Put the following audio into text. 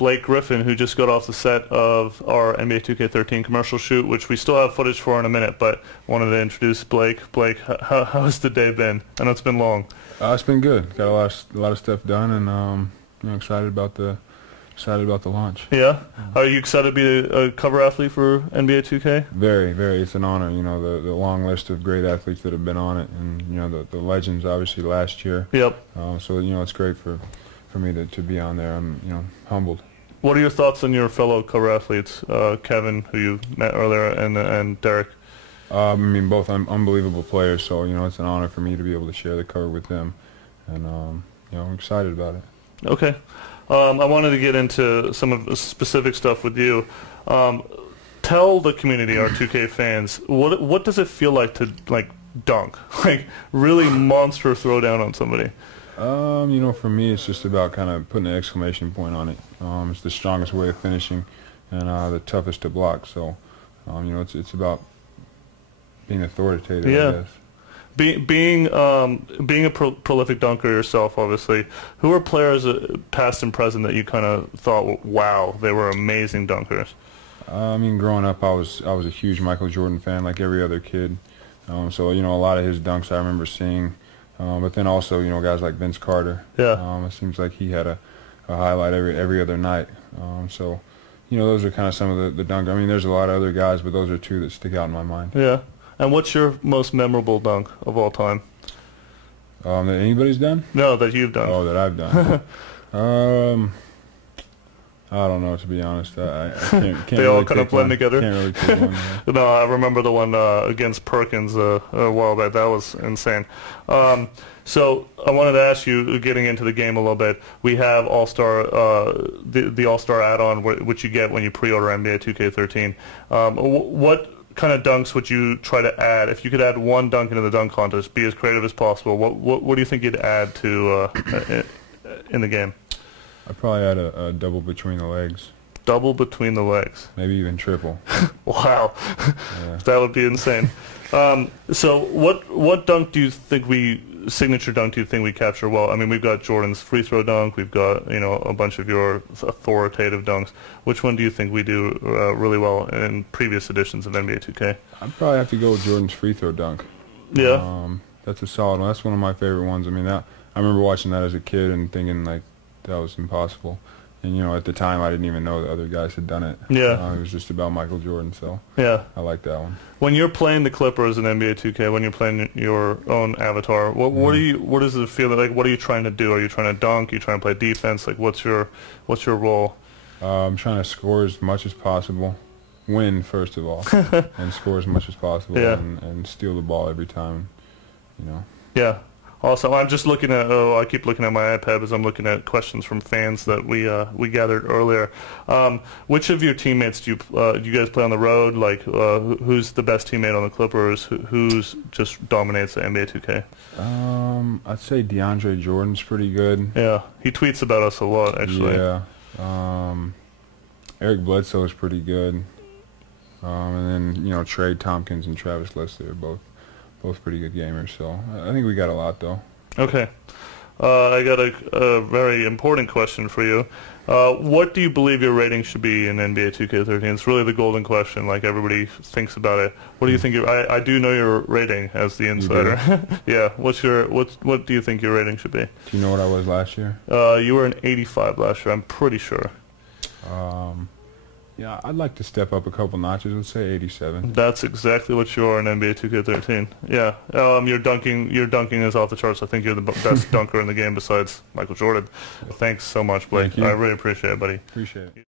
Blake Griffin, who just got off the set of our NBA 2K13 commercial shoot, which we still have footage for in a minute, but wanted to introduce Blake. Blake, how has the day been? I know it's been long. It's been good. Got a lot of stuff done, and excited about the launch. Yeah. Are you excited to be a cover athlete for NBA 2K? Very, very. It's an honor. You know, the long list of great athletes that have been on it, and you know the legends obviously last year. Yep. So you know it's great for me to be on there. I'm humbled. What are your thoughts on your fellow cover athletes, Kevin, who you met earlier, and Derek? I mean, both unbelievable players. So you know it's an honor for me to be able to share the cover with them, and I'm excited about it. Okay. I wanted to get into some of the specific stuff with you. Tell the community, our 2K fans, what does it feel like to dunk, really monster throwdown on somebody? You know, for me, it's just about kind of putting an exclamation point on it. It's the strongest way of finishing, and the toughest to block. So, you know, it's about being authoritative. Yeah. I guess. Being a prolific dunker yourself, obviously, who are players past and present that you kind of thought, wow, they were amazing dunkers? I mean, growing up, I was a huge Michael Jordan fan, like every other kid. So you know, a lot of his dunks I remember seeing. But then also, you know, guys like Vince Carter. Yeah. It seems like he had a highlight every other night. So, you know, those are kind of some of the dunk. I mean, there's a lot of other guys, but those are two that stick out in my mind. Yeah. And what's your most memorable dunk of all time? That anybody's done? No, that you've done. Oh, that I've done. I don't know, to be honest. I can't they really all kind of blend together. Can't really take one. Yeah. No, I remember the one against Perkins a while back. That was insane. So I wanted to ask you, getting into the game a little bit, we have All-Star, the All-Star add-on, which you get when you pre-order NBA 2K13. What kind of dunks would you try to add? If you could add one dunk into the dunk contest, be as creative as possible, what do you think you'd add to in the game? I'd probably add a double between the legs. Double between the legs. Maybe even triple. Wow. Yeah. That would be insane. So what dunk do you think signature dunk do you think we capture well? I mean, we've got Jordan's free throw dunk, we've got, you know, a bunch of your authoritative dunks. Which one do you think we do really well in previous editions of NBA 2K? I'd probably have to go with Jordan's free throw dunk. Yeah. That's a solid one. That's one of my favorite ones. I mean, I remember watching that as a kid and thinking, like, that was impossible. And, you know, at the time, I didn't even know that other guys had done it. Yeah. It was just about Michael Jordan, so yeah, I like that one. When you're playing the Clippers in NBA 2K, when you're playing your own avatar, what does it feel like? What are you trying to do? Are you trying to dunk? Are you trying to play defense? Like, what's your role? I'm trying to score as much as possible, win first of all, and score as much as possible, yeah, and steal the ball every time, you know. Yeah. Also, I'm just looking at. I keep looking at my iPad as I'm looking at questions from fans that we gathered earlier. Which of your teammates do you guys play on the road? Like, who's the best teammate on the Clippers? Who's just dominates the NBA 2K? I'd say DeAndre Jordan's pretty good. Yeah, he tweets about us a lot, actually. Yeah. Eric Bledsoe is pretty good. And then, you know, Trey Tompkins and Travis Leslie are both pretty good gamers, so I think we got a lot, though. Okay. I got a very important question for you. What do you believe your rating should be in NBA 2K13? It's really the golden question, like everybody thinks about it. What do you think I do know your rating as the insider. Yeah. What do you think your rating should be? Do you know what I was last year? You were an 85 last year, I'm pretty sure. Yeah, I'd like to step up a couple notches. Let's say 87. That's exactly what you are in NBA 2K13. Yeah, your dunking is off the charts. I think you're the best dunker in the game besides Michael Jordan. Thanks so much, Blake. I really appreciate it, buddy. Appreciate it.